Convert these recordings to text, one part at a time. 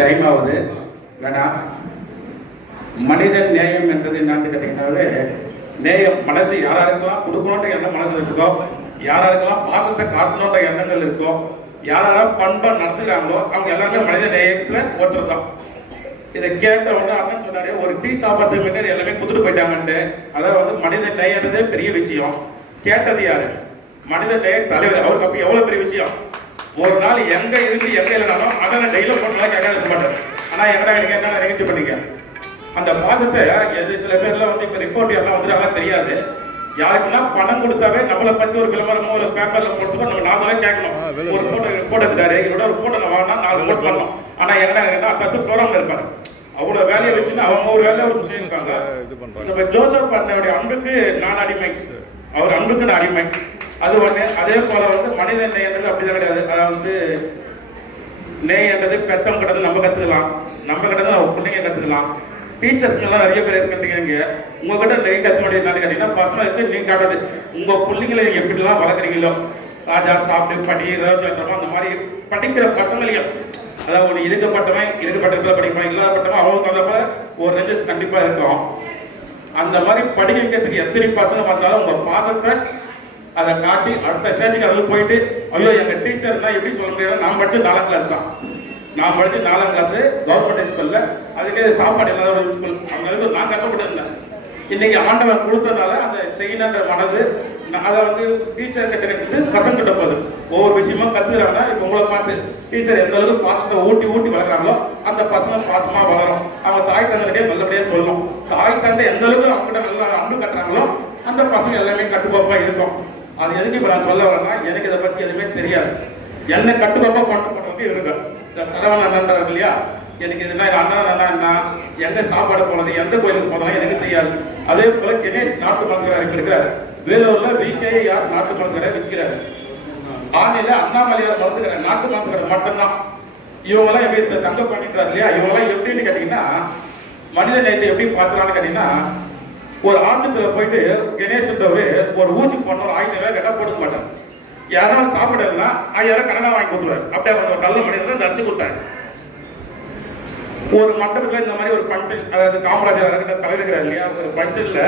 Time ஆகுது வேணா மனிதன் நேயம் என்றது என்னன்னு கேட்டீங்கன்னாவே நேயம் மனசு யாராருக்கெல்லாம் கொடுக்கணுன்ற எண்ணம் மனசு இருக்கோ யாராருக்கெல்லாம் பாசத்தை காட்டணுன்ற எண்ணங்கள் இருக்கோ யாரெல்லாம் பண்பை நடத்துகிறாங்களோ அவங்க எல்லாருமே மனித நேயத்துல ஒருத்தர் தான் இதை கேட்ட உடனே அண்ணன் சொன்னாரு ஒரு டீ சாப்பிட்றதுக்கு முன்னாடி எல்லாமே குத்துட்டு போயிட்டாங்கன்ட்டு. அதாவது வந்து மனித நேயன்றதே பெரிய விஷயம். கேட்டது யாரு? மனித நேய தலைவர். அவருக்கு அப்ப எவ்வளவு பெரிய விஷயம்? ஒரு நாள் எங்க இருந்து எங்க இல்லைனாலும் அண்ணனை டெய்லியும் போட்டு கேட்க இருக்க மாட்டாரு ஆனா எங்கடா எனக்கு என்ன நிகழ்ச்சி பண்ணீங்க? அந்த பாசத்தை எது சில பேர்லாம் வந்து இப்ப ரிப்போர்ட் எல்லாம் வந்து அதெல்லாம் தெரியாது. யாருக்குன்னா பணம் கொடுத்தாவே நம்மளை பத்தி ஒரு விளம்பரமோ ஒரு பேப்பர்ல போட்டு நம்ம நாமளே கேட்கணும். ஒரு போட்டோ போட்டோ எடுத்தாரு இவரோட ஒரு போட்டோ வாங்கினா நாலு போட் பண்ணணும். ஆனா எங்கடா என்ன பத்து ப்ரோக்ராம் இருப்பாரு. அவ்வளவு வேலையை வச்சுன்னு அவங்க ஒரு வேலையை ஒரு செஞ்சிருக்காங்க நம்ம ஜோசப் பண்ணனுடைய அன்புக்கு நான் அடிமை. அவர் அன்புக்கு நான் அடிமை. அது ஒண்ணு அதே போல வந்து மனித நேயன்றது அப்படிதான் கிடையாது. அதாவது வந்து நேயன்றது பெத்தவங்க கிட்டது நம்ம கத்துக்கலாம். நம்ம கிட்டது தான் பிள்ளைங்க கத்துக்கலாம். டீச்சர்ஸ்லாம் நிறைய பேர் இருக்கின்றீங்க உங்ககிட்ட நெய் கத்த முடியாது கேட்டீங்கன்னா பசங்களுக்கு நீங்க காட்டுறது. உங்க பிள்ளைங்களை எப்படிலாம் வளர்க்குறீங்களோ ராஜா சாப்பிட்டு படி ரோஜா அந்த மாதிரி படிக்கிற பசங்களையும் அதாவது ஒரு இருக்கப்பட்டவன் இருக்கப்பட்டத்துல படிப்பான் இல்லாதப்பட்டவன் அவங்க தகுந்தப்ப ஒரு ரெஞ்சஸ் கண்டிப்பா இருக்கும். அந்த மாதிரி படிக்க வைக்கிறதுக்கு எத்தனை பசங்க பார்த்தாலும் உங்க பாசத்தை அதை காட்டி அடுத்த ஸ்டேஜுக்கு அதில் போயிட்டு ஐயோ எங்க டீச்சர்லாம் எப்படி சொல்ல முடியாது? நான் படிச்ச நாலாம் கிளாஸ் தான். நான் படிச்ச நாலாம் கிளாஸ் கவர்மெண்ட் ஸ்கூல்ல அதுக்கே சாப்பாடு இல்லாத ஒரு ஸ்கூல் அவங்க நான் கஷ்டப்பட்டு இல்லை இன்னைக்கு ஆண்டவன் கொடுத்ததால அந்த செய்யணுன்ற மனது நான் அதை வந்து டீச்சர் கிட்ட பசங்க கிட்ட போகுது. ஒவ்வொரு விஷயமும் கத்துக்கிறாங்கன்னா இப்போ உங்களை பார்த்து டீச்சர் எந்த அளவுக்கு பாசத்தை ஊட்டி ஊட்டி வளர்க்குறாங்களோ அந்த பசங்க பாசமா வளரும். அவங்க தாய் தந்தைகிட்டே நல்லபடியா சொல்லணும். தாய் தந்தை எந்த அளவுக்கு அவங்க கிட்ட நல்லா அன்பு கட்டுறாங்களோ அந்த பசங்க எல்லாமே கட்டுக்கோப்பா இருக்கும். அது எதுக்கு இப்ப நான் சொல்ல வரேன்னா எனக்கு இதை பத்தி எதுவுமே தெரியாது. என்ன கட்டுக்கோப்பா கொண்டு போனது இருக்கு இந்த தலைவன் அண்ணன் இருக்கு இல்லையா? எனக்கு இதுனா அண்ணன் அண்ணா என்ன எந்த சாப்பாடு போனது எந்த கோயிலுக்கு போனாலும் எனக்கு தெரியாது. அதே போல கணேஷ் நாட்டு மந்திரம் இருக்கிறார். வேலூர்ல விகே யார் நாட்டு மந்திரம் வச்சுக்கிறாரு. ஆணையில அண்ணாமலையார் மறந்துக்கிற நாட்டு மந்திரார் மட்டும்தான். இவங்கெல்லாம் எப்படி தங்க பண்ணிக்கிறார் இல்லையா? இவங்கெல்லாம் எப்படின்னு கேட்டீங்கன்னா மனித நேரத்தை எப்படி பார்க்கலான்னு கேட்டீங்கன்னா ஒரு ஆண்டுக்குள்ள போயிட்டு கணேஷ்ன்றவரு ஒரு ஊசி பண்ண ஒரு ஆயிரம் ரூபாய் கேட்டா போட்டுக்க மாட்டார். யாராவது சாப்பிடலன்னா ஆயிரம் கனடா வாங்கி கொடுத்துருவாரு. அப்படியே அவர் நல்ல மனிதன் தரிச்சு கொடுத்தாரு. ஒரு மண்டபத்தில் இந்த மாதிரி ஒரு பஞ்சல் அதாவது காமராஜர் இருக்கிற தலைவர் இல்லையா ஒரு பஞ்சல்ல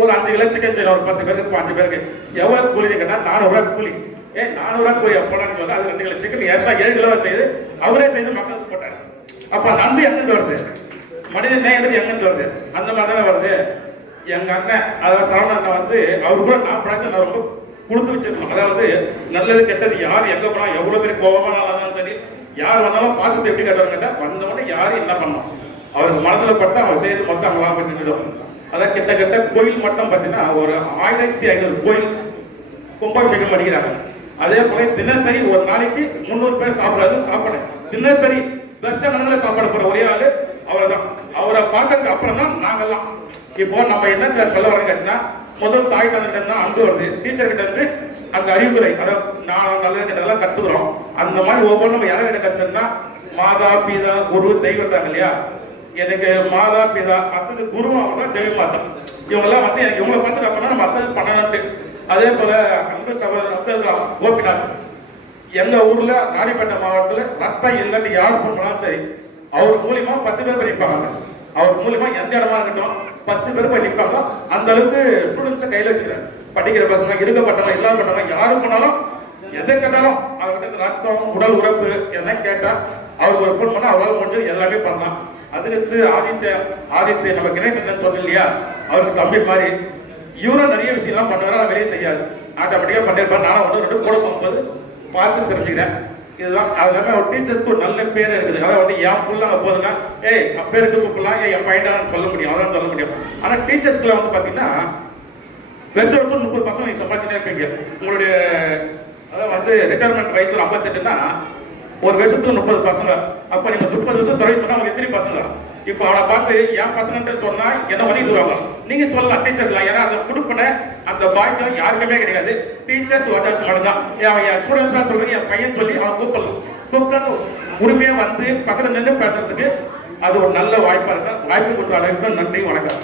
ஒரு அஞ்சு கிலோ சிக்கன் செய்யணும் ஒரு பத்து பேருக்கு பாஞ்சு பேருக்கு. எவ்வளவு கூலி கேட்டா நானூறுவா கூலி. ஏ நானூறுரூவா கூலி எப்போலாம் சொல்லி அது ரெண்டு கிலோ சிக்கன் ஏற்கனவே ஏழு கிலோ செய்து அவரே செய்து மக்களுக்கு போட்டார். அப்ப நன்றி எங்கிருந்து வருது? மனித நேயத்துக்கு எங்கிருந்து வருது? அந்த மாதிரி தானே வருது. எங்க அண்ணன் அதாவது சரவண அண்ணன் வந்து அவர் கூட நான் பழக்க நான் ரொம்ப கொடுத்து வச்சிருக்கணும். அதாவது நல்லது கெட்டது யார் எங்க போனா எவ்வளவு பேர் கோபமான இருந்தாலும் சரி யார் வந்தாலும் பாசத்தை எப்படி கட்டுறாங்க வந்த வந்தவொடனே யாரு என்ன பண்ணோம் அவருக்கு மனசுல பட்டு அவர் செய்து மொத்தம் அவங்களாம் பண்ணிவிடும் அதான் கிட்டத்தட்ட கோயில் மட்டும் பார்த்தீங்கன்னா ஒரு ஆயிரத்தி ஐநூறு கோயில் கும்பாபிஷேகம் பண்ணிக்கிறாங்க அதே போல தினசரி ஒரு நாளைக்கு முந்நூறு பேர் சாப்பிடாது சாப்பாடு. தினசரி தர்ஷனங்கள சாப்பாடு போற ஒரே ஆளு அவரை தான் அவரை பார்த்ததுக்கு அப்புறம் தான் நாங்கெல்லாம் இப்போ நம்ம என்ன சொல்ல வரேன்னு கேட்டீங்கன்னா முதல் தாய் தந்தை தான் அன்பு வருது. டீச்சர் கிட்ட இருந்து அந்த அறிவுரை அதை நான் நல்ல கிட்டதெல்லாம் கத்துக்கிறோம். அந்த மாதிரி ஒவ்வொன்றும் நம்ம யாரை கிட்ட கத்துனா மாதா பிதா குரு தெய்வத்தாங்க இல்லையா? எனக்கு மாதா பிதா அடுத்தது குரு அப்படின்னா தெய்வ மாதா இவங்கெல்லாம் வந்து எனக்கு இவங்களை பார்த்து நான் பண்ணா நம்ம அடுத்தது பண்ணணும்ட்டு அதே போல அன்பு சகோதரர் அப்துல் கோபிநாத். எங்க ஊர்ல ராணிப்பேட்டை மாவட்டத்துல ரத்தம் இல்லைன்னு யார் பண்ணாலும் சரி அவர் மூலியமா பத்து பேர் படிப்பாங்க. அவர் மூலியமா எந்த இடமா இருக்கட்டும் பத்து பேர் போய் நிற்பாங்க அந்த அளவுக்கு ஸ்டூடெண்ட்ஸை கையில வச்சுக்கிறார். படிக்கிற பசங்க இருக்கப்பட்டவங்க இல்லாதப்பட்டவங்க யாரு போனாலும் எதை கேட்டாலும் அவர்கிட்ட ரத்தம் உடல் உறப்பு என்ன கேட்டா அவருக்கு ஒரு ஃபோன் பண்ணா அவரால் முடிஞ்சு எல்லாமே பண்ணலாம். அதுக்கு ஆதித்ய ஆதித்ய நம்ம கணேசன் சொன்ன இல்லையா? அவருக்கு தம்பி மாதிரி. இவரும் நிறைய விஷயம்லாம் பண்ணுறாரு ஆனால் வெளியே தெரியாது. ஆட்டோமேட்டிக்காக பண்ணியிருப்பாரு. நானும் ஒன்று ரெண்டு கூட போகும்போது பார்த்து தெரிஞ்சுக்கிறேன். இதுதான் அது இல்லாமல் ஒரு டீச்சர்ஸ்க்கு ஒரு நல்ல பேர் இருக்குது. அதாவது வந்து என் புள்ள அங்கே போதுன்னா ஏய் அப்பேருக்கு கூப்பிடலாம் ஏய் என் பையன் சொல்ல முடியும் அதான் சொல்ல முடியும். ஆனால் டீச்சர்ஸ்க்குள்ள வந்து பார்த்தீங்கன்னா வருஷம் வருஷம் முப்பது பசங்க நீங்கள் சம்பாதிச்சுட்டே இருப்பீங்க. உங்களுடைய அதாவது வந்து ரிட்டையர்மெண்ட் வயசு ஐம்பத்தெட்டுன்னா ஒரு வருஷத்துக்கு முப்பது பசங்க. அப்போ நீங்கள் முப்பது வருஷம் சர்வீஸ் பண்ணா அவங்க எத்தனை பசங்க? இப்போ அவனை பார்த்து என் பசங்கன்ட்டு சொன்னா என்ன வழி தருவாங்க நீங்க சொல்லலாம் டீச்சர்லாம் ஏன்னா அந்த கொடுப்பின அந்த பாக்கியம் யாருக்குமே கிடையாது. டீச்சர்ஸ் ஒர்க்கர்ஸ் மட்டும் தான் அவன் என் ஸ்டூடெண்ட்ஸ் சொல்றது என் பையன் சொல்லி அவன் கூப்பிடலாம் கூப்பிட்டு உரிமையா வந்து பக்கத்துல நின்று பேசுறதுக்கு அது ஒரு நல்ல வாய்ப்பா இருக்கும் வாய்ப்பு கொடுத்த அளவுக்கு நன்றி வணக்கம்.